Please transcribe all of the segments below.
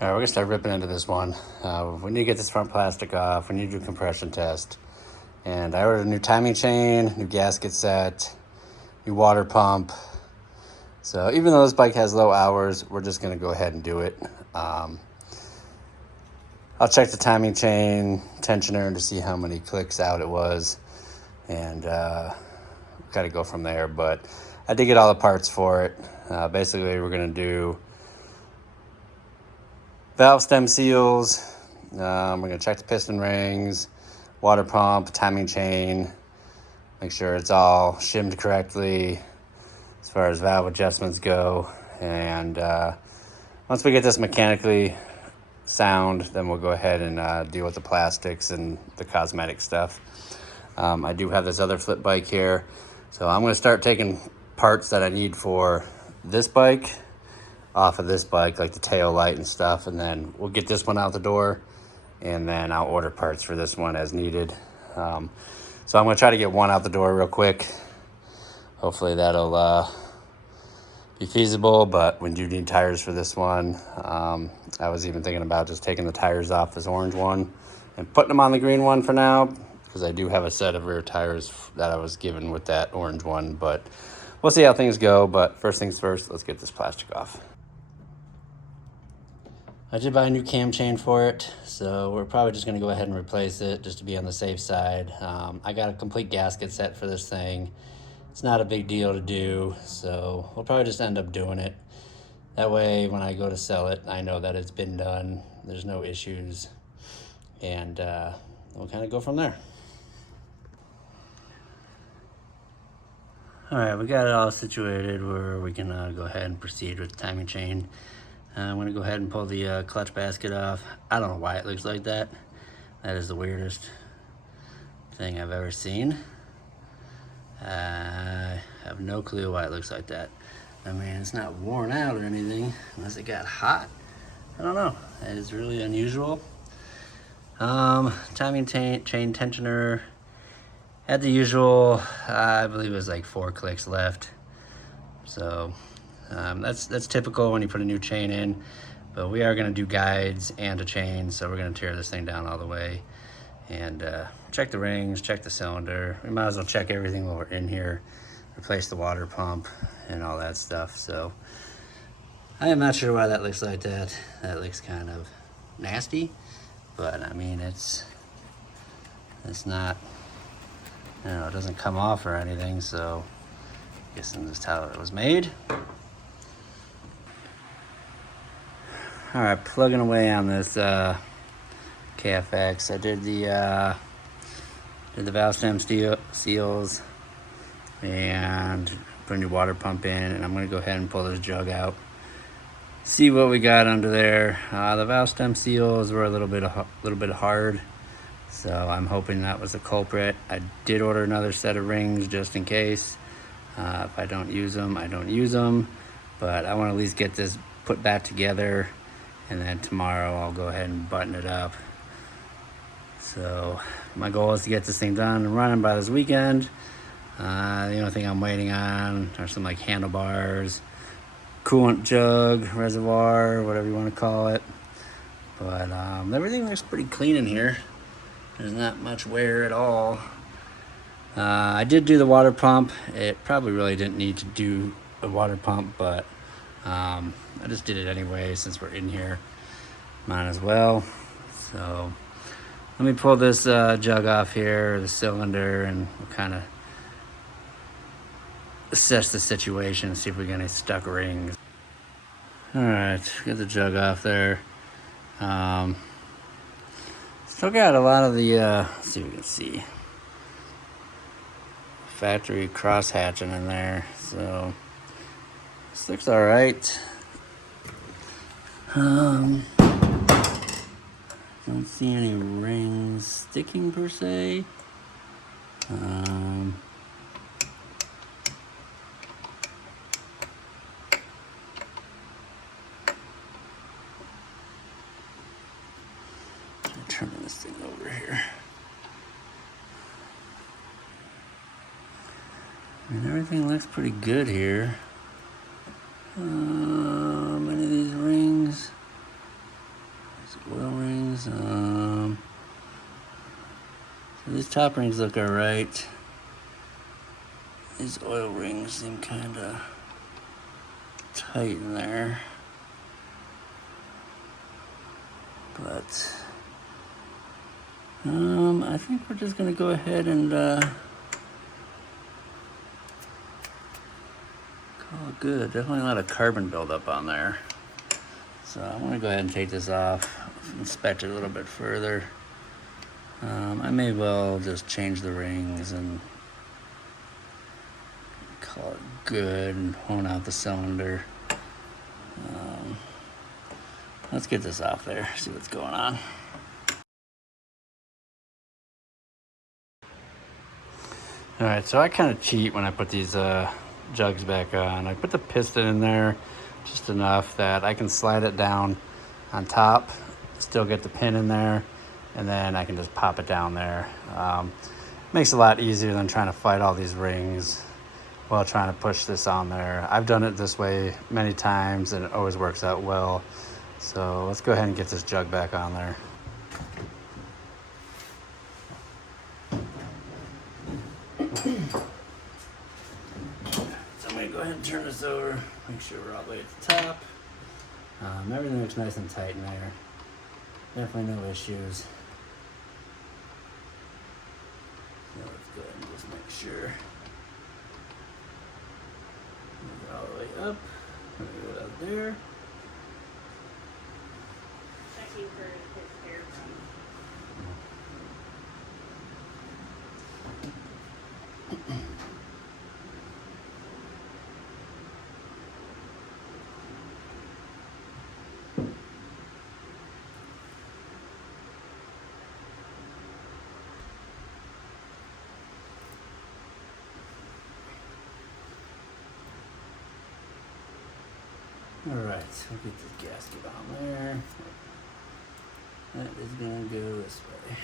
All right, we're gonna start ripping into this one. We need to get this front plastic off. We need to do a compression test. And I ordered a new timing chain, new gasket set, new water pump. So even though this bike has low hours, we're just gonna go ahead and do it. I'll check the timing chain tensioner to see how many clicks out it was. And gotta go from there. But I did get all the parts for it. Basically, we're gonna do valve stem seals. We're gonna check the piston rings, water pump, timing chain, make sure it's all shimmed correctly as far as valve adjustments go. And once we get this mechanically sound, then we'll go ahead and deal with the plastics and the cosmetic stuff. I do have this other flip bike here, so I'm gonna start taking parts that I need for this bike off of this bike, like the tail light and stuff, and then we'll get this one out the door, and then I'll order parts for this one as needed. So I'm gonna try to get one out the door real quick. Hopefully that'll be feasible, but we do need tires for this one. I was even thinking about just taking the tires off this orange one and putting them on the green one for now, because I do have a set of rear tires that I was given with that orange one, but we'll see how things go. But first things first, let's get this plastic off. I did buy a new cam chain for it, so we're probably just gonna go ahead and replace it just to be on the safe side. I got a complete gasket set for this thing. It's not a big deal to do, so we'll probably just end up doing it. That way, when I go to sell it, I know that it's been done, there's no issues, and we'll kind of go from there. All right, we got it all situated where we can go ahead and proceed with the timing chain. I'm gonna go ahead and pull the clutch basket off. I don't know why it looks like that. That is the weirdest thing I've ever seen. I have no clue why it looks like that. I mean, it's not worn out or anything, unless it got hot. I don't know, that is really unusual. Timing chain tensioner had the usual, I believe it was like 4 clicks left. So that's typical when you put a new chain in, but we are gonna do guides and a chain, so we're gonna tear this thing down all the way and check the rings, check the cylinder. We might as well check everything while we're in here, replace the water pump and all that stuff. So I am not sure why that looks like that. That looks kind of nasty, but I mean, it's not, you know, it doesn't come off or anything, so I'm guessing that's how it was made. All right, plugging away on this KFX. I did the valve stem seals and put a new water pump in, and I'm gonna go ahead and pull this jug out, see what we got under there. The valve stem seals were a little bit hard, so I'm hoping that was the culprit. I did order another set of rings just in case. If I don't use them, I don't use them, but I want to at least get this put back together, and then tomorrow I'll go ahead and button it up. So my goal is to get this thing done and running by this weekend. The only thing I'm waiting on are some like handlebars, coolant jug, reservoir, whatever you want to call it. But everything looks pretty clean in here. There's not much wear at all. I did do the water pump. It probably really didn't need to do a water pump, but I just did it anyway since we're in here. Might as well. So let me pull this jug off here, the cylinder, and we'll kind of assess the situation and see if we got any stuck rings. All right, get the jug off there. Still got a lot of the, let's see if we can see, factory cross hatching in there, so this looks all right. Don't see any rings sticking per se. Turn this thing over here. I mean, everything looks pretty good here. Many of these rings rings. So these top rings look alright. These oil rings seem kind of tight in there. But I think we're just gonna go ahead and call it good. Definitely a lot of carbon buildup on there. So I'm gonna go ahead and take this off, inspect it a little bit further. I may well just change the rings and call it good and hone out the cylinder. Let's get this off there, see what's going on. All right, so I kind of cheat when I put these jugs back on. I put the piston in there just enough that I can slide it down on top, still get the pin in there, and then I can just pop it down there. Makes it a lot easier than trying to fight all these rings while trying to push this on there. I've done it this way many times and it always works out well. So let's go ahead and get this jug back on there. So I'm gonna go ahead and turn this over, make sure we're all the way at the top. Everything looks nice and tight in there. Definitely no issues. So let's go ahead and just make sure. Move it all the way up. Move it out there. Checking for his hair from. Alright, so we'll get this gasket on there. That is going to go this way.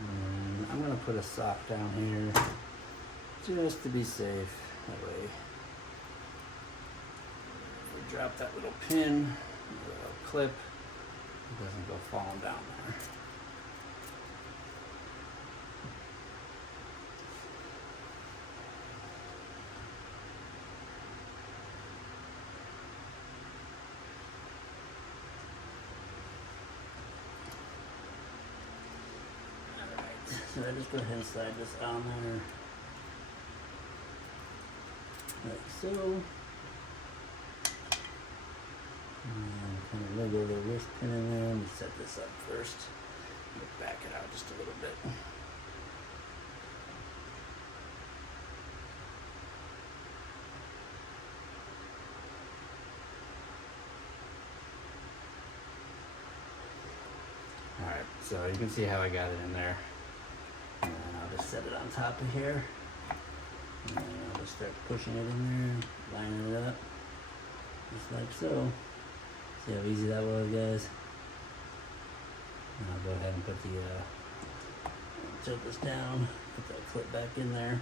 And I'm going to put a sock down here just to be safe. That way, if we drop that little pin, the little clip, it doesn't go falling down there. Alright, so I just go ahead and slide this on there. Like so. And kind of wiggle the wrist pin in there. Let me set this up first. Back it out just a little bit. Alright, so you can see how I got it in there. And then I'll just set it on top of here. And then I'll just start pushing it in there, lining it up. Just like so. See how easy that was, guys? And I'll go ahead and put the, tilt this down, put that clip back in there.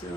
So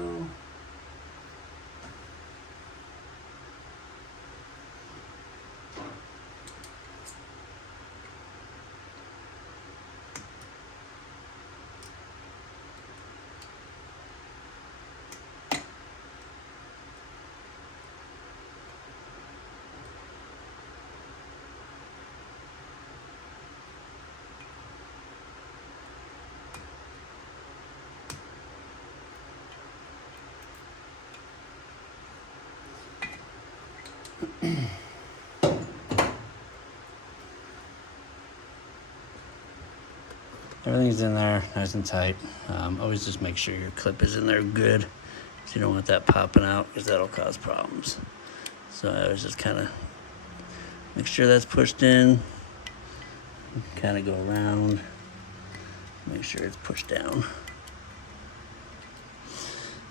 Everything's in there nice and tight. Always just make sure your clip is in there good, so you don't want that popping out, because that'll cause problems. So I always just kind of make sure that's pushed in, kind of go around, make sure it's pushed down.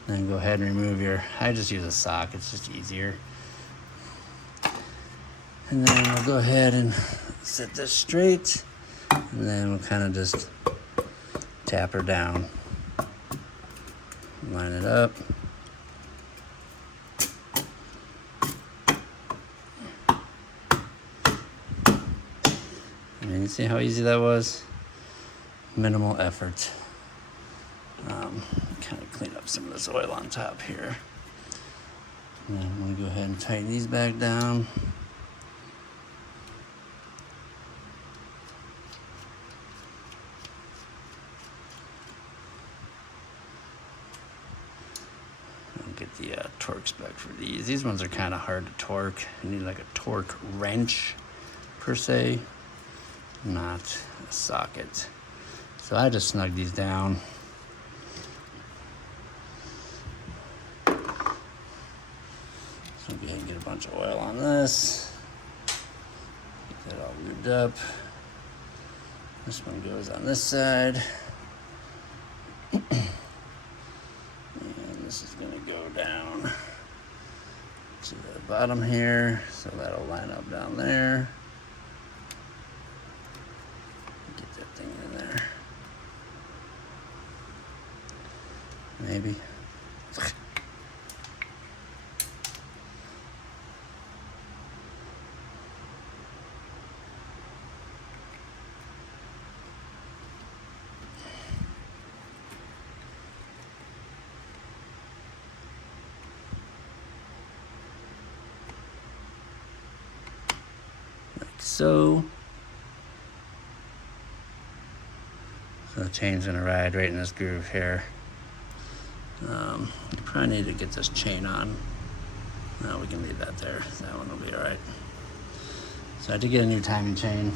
Then go ahead and remove I just use a sock, it's just easier. And then we'll go ahead and set this straight, and then we'll kind of just tap her down. Line it up. I mean, you see how easy that was? Minimal effort. Kind of clean up some of this oil on top here. And then I'm going to go ahead and tighten these back down. I'll get the torque spec for these. These ones are kind of hard to torque. You need like a torque wrench per se, not a socket. So I just snug these down. So go ahead and get a bunch of oil on this. Get that all lubed up. This one goes on this side. And this is gonna go down to the bottom here. So that'll line up down there. Get that thing in there. Maybe. So the chain's gonna ride right in this groove here. You probably need to get this chain on. No, we can leave that there. That one will be all right. So I did get a new timing chain.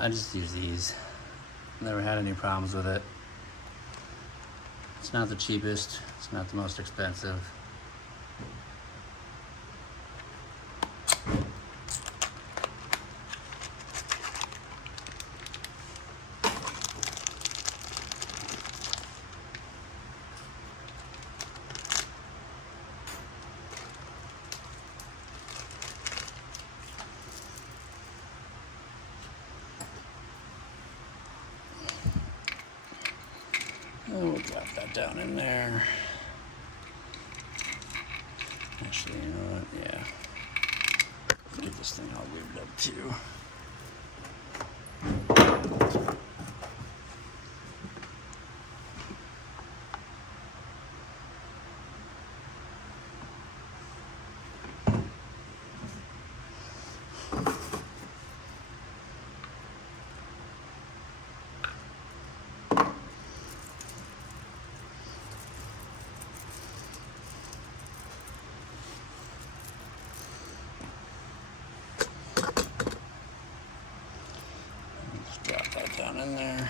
I just use these. Never had any problems with it. It's not the cheapest, it's not the most expensive. And we'll drop that down in there. Actually, you know what? Yeah. Get this thing all lubed up too. Down in there.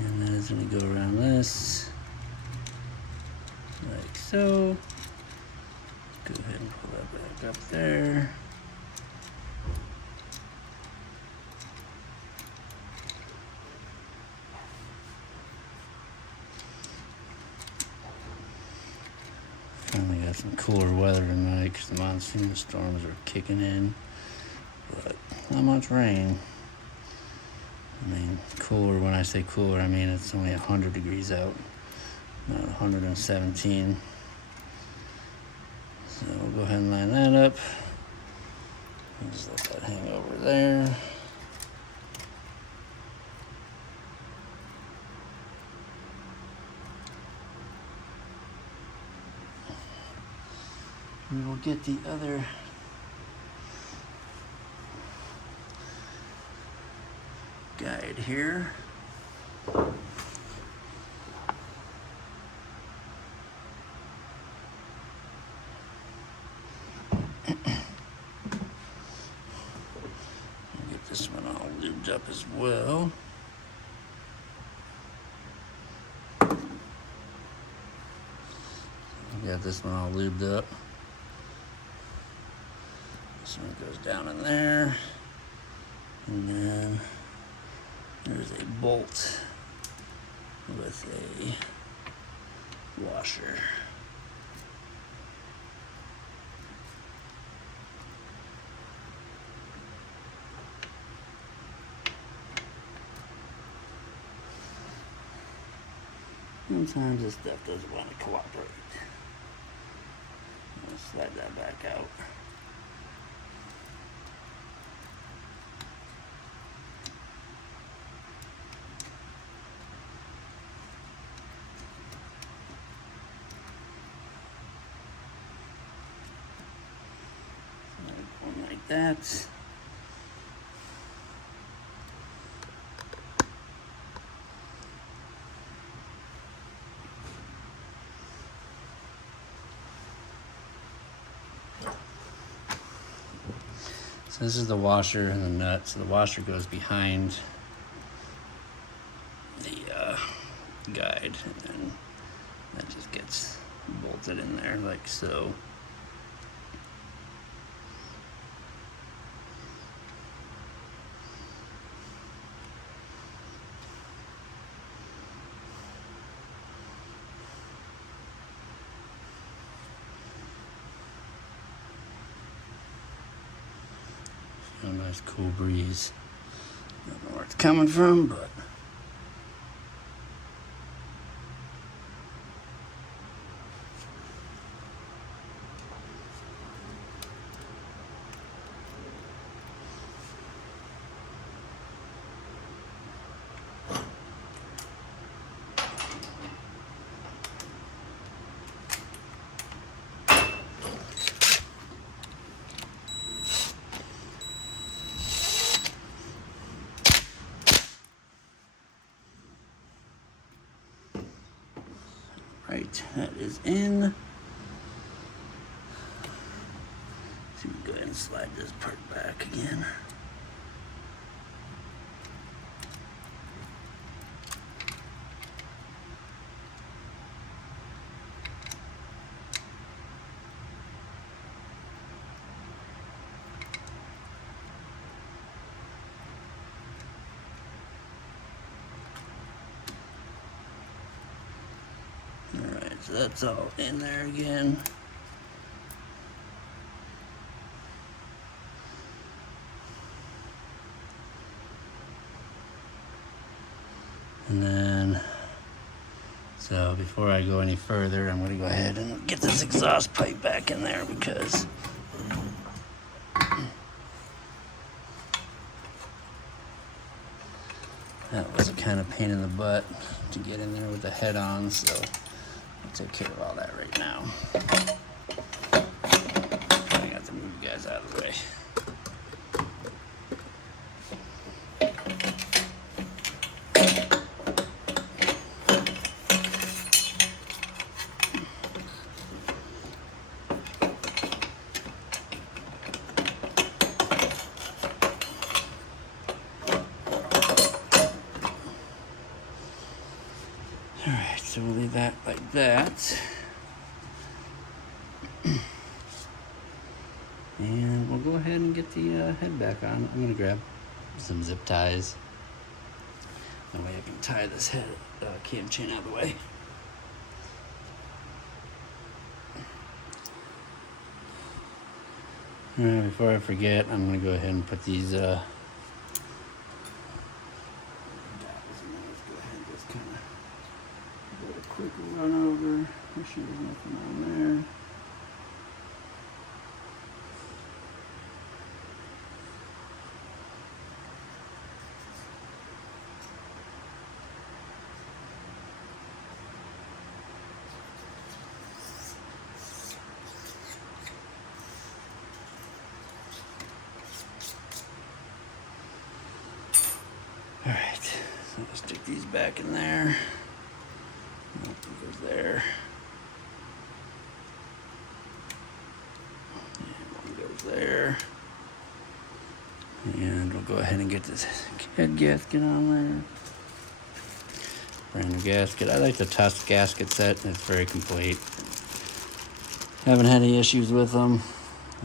And that is going to go around this, like so. Go ahead and pull that back up there. Finally got some cooler weather tonight because the monsoon storms are kicking in, but not much rain. I mean, cooler, when I say cooler, I mean it's only 100 degrees out, not 117. So we'll go ahead and line that up. Just let that hang over there. We will get the other guide here. Get this one all lubed up as well. Got this one all lubed up. This one goes down in there. And then there's a bolt with a washer. Sometimes this stuff doesn't want to cooperate. I'll slide that back out. One like that. So this is the washer and the nut. So the washer goes behind the guide, and then that just gets bolted in there like so. A nice cool breeze. Don't know where it's coming from, but right, that is in. So we go ahead and slide this part back again. Alright, so that's all in there again. And then, so before I go any further, I'm going to go ahead and get this exhaust pipe back in there because that was a kind of pain in the butt to get in there with the head on, so I'll take care of all that right now. I got to move you guys out of the way. Alright, so we'll leave that like that. And we'll go ahead and get the head back on. I'm going to grab some zip ties. That way I can tie this head cam chain out of the way. Alright, before I forget, I'm going to go ahead and put these quick run over, make sure there's nothing on there. Stick these back in there. Nope, it goes there. And one goes there. And we'll go ahead and get this head gasket on there. Brand new gasket. I like the Tusk gasket set. It's very complete. Haven't had any issues with them.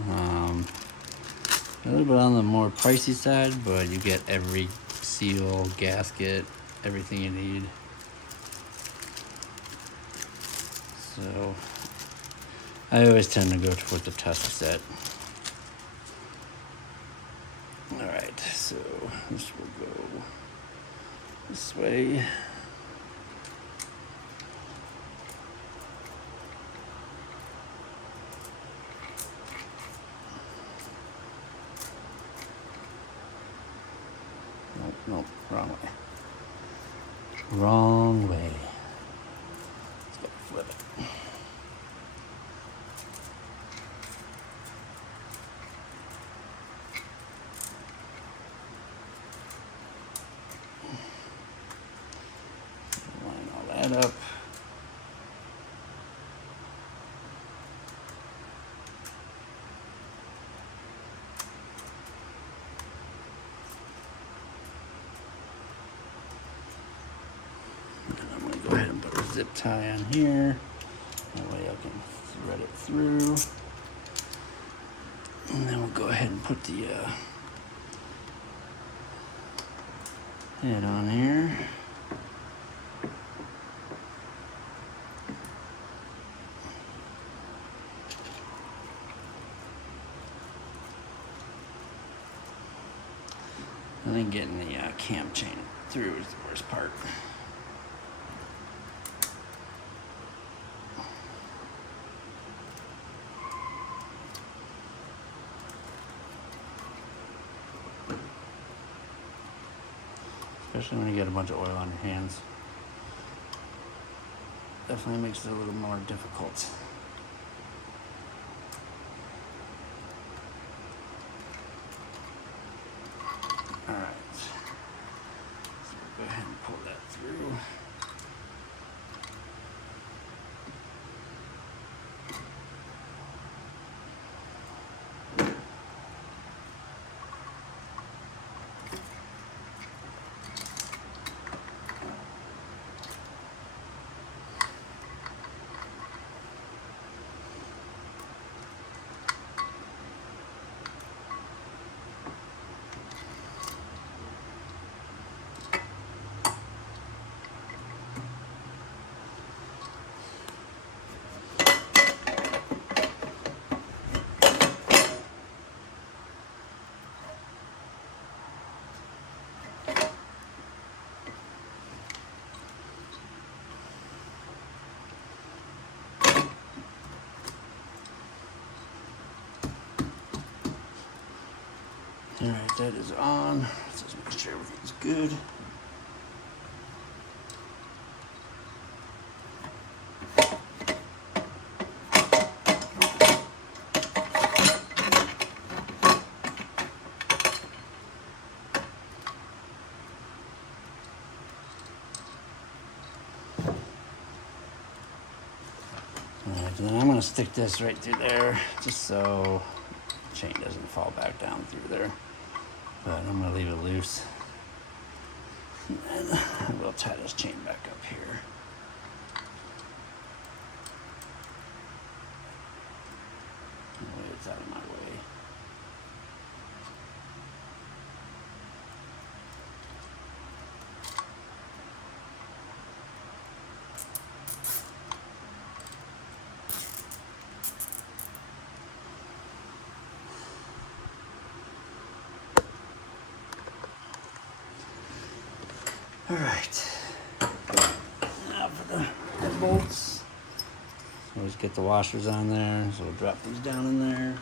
A little bit on the more pricey side, but you get every seal, gasket, everything you need. So I always tend to go toward the Tusk set. Alright, so this will go this way. Nope, wrong way. Wrong way. Let's go flip it. Line all that up. Go ahead and put a zip tie on here. That way I can thread it through. And then we'll go ahead and put the head on here. I think getting the cam chain through is the worst part. Especially when you get a bunch of oil on your hands. Definitely makes it a little more difficult. Alright. So we'll go ahead and pull that through. Alright, that is on. Let's just make sure everything's good. Alright, then I'm going to stick this right through there, just so the chain doesn't fall back down through there. But I'm going to leave it loose. And then we'll tie this chain back up here. That way it's out of my way. All right, now for the bolts. Always get the washers on there, so we'll drop these down in there.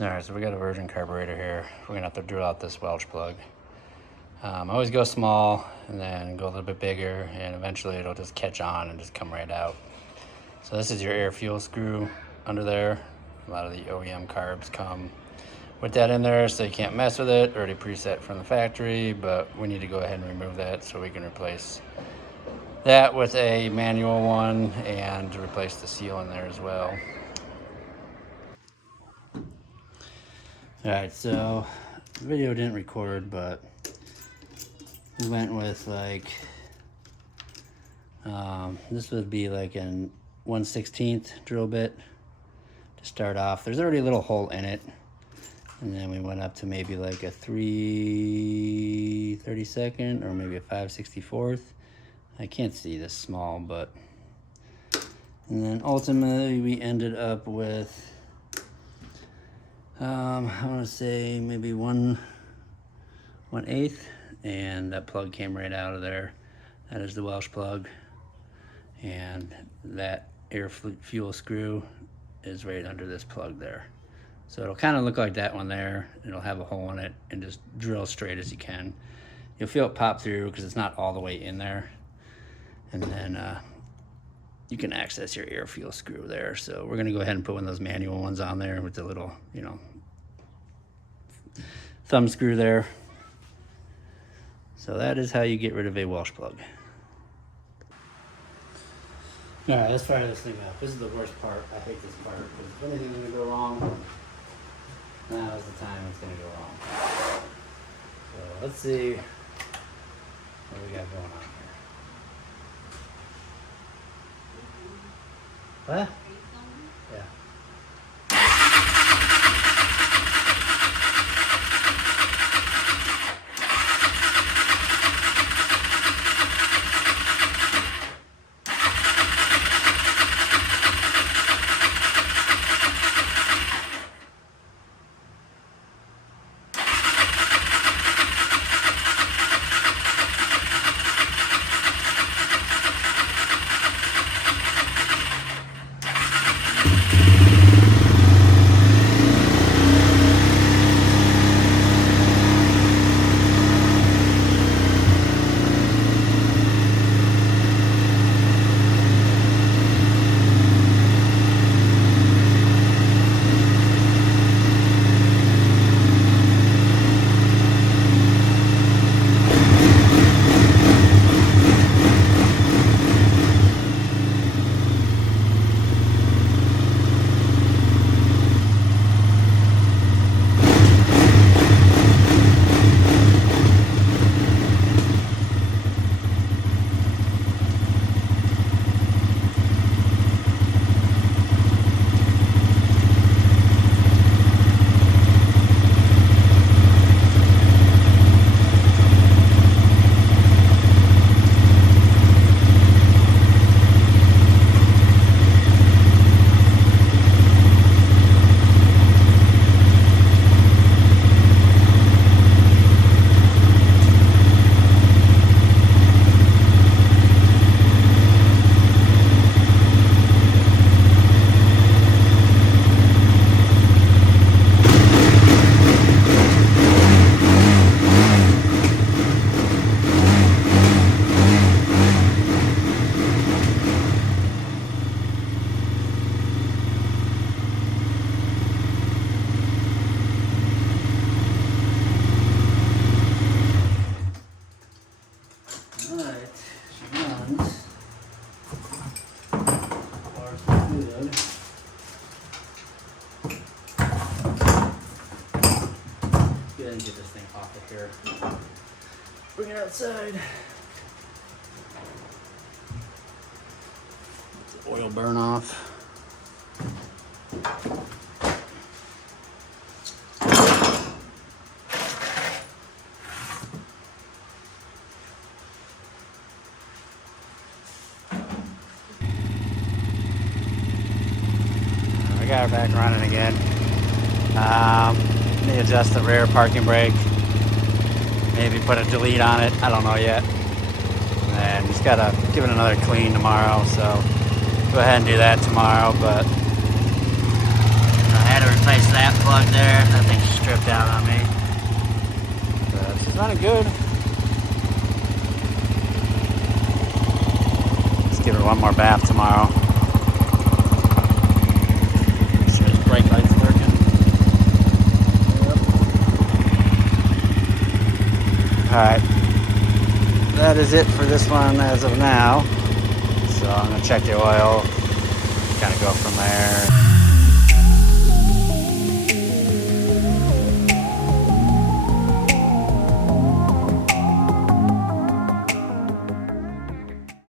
All right, so we got a virgin carburetor here. We're gonna have to drill out this Welch plug. I always go small and then go a little bit bigger, and eventually it'll just catch on and just come right out. So this is your air fuel screw under there. A lot of the OEM carbs come with that in there, so you can't mess with it. Already preset from the factory, but we need to go ahead and remove that so we can replace that with a manual one and replace the seal in there as well. All right, so the video didn't record, but we went with like, this would be like an 1/16 drill bit to start off. There's already a little hole in it. And then we went up to maybe like a 3/32 or maybe a 5/64. I can't see this small, but, and then ultimately we ended up with, I want to say maybe 1/8, and that plug came right out of there. That is the Welch plug, and that air fuel screw is right under this plug there. So it'll kind of look like that one there. It'll have a hole in it, and just drill straight as you can. You'll feel it pop through because it's not all the way in there. And then you can access your air fuel screw there. So we're gonna go ahead and put one of those manual ones on there with the little, you know, thumb screw there. So that is how you get rid of a Welch plug. All right, let's fire this thing up. This is the worst part. I hate this part because if anything's gonna go wrong, now is the time it's gonna go wrong. So let's see what we got going on here. What? Yeah. and get this thing off of here. Bring it outside. Let the oil burn off. I got her back running again. Need to adjust the rear parking brake. Maybe put a delete on it. I don't know yet. And just gotta give it another clean tomorrow. So go ahead and do that tomorrow. But I had to replace that plug there. That thing stripped out on me. She's running good. Let's give her one more bath tomorrow. Make sure his brake light's working. Yep. Alright. That is it for this one as of now. So I'm going to check the oil. Kind of go from there.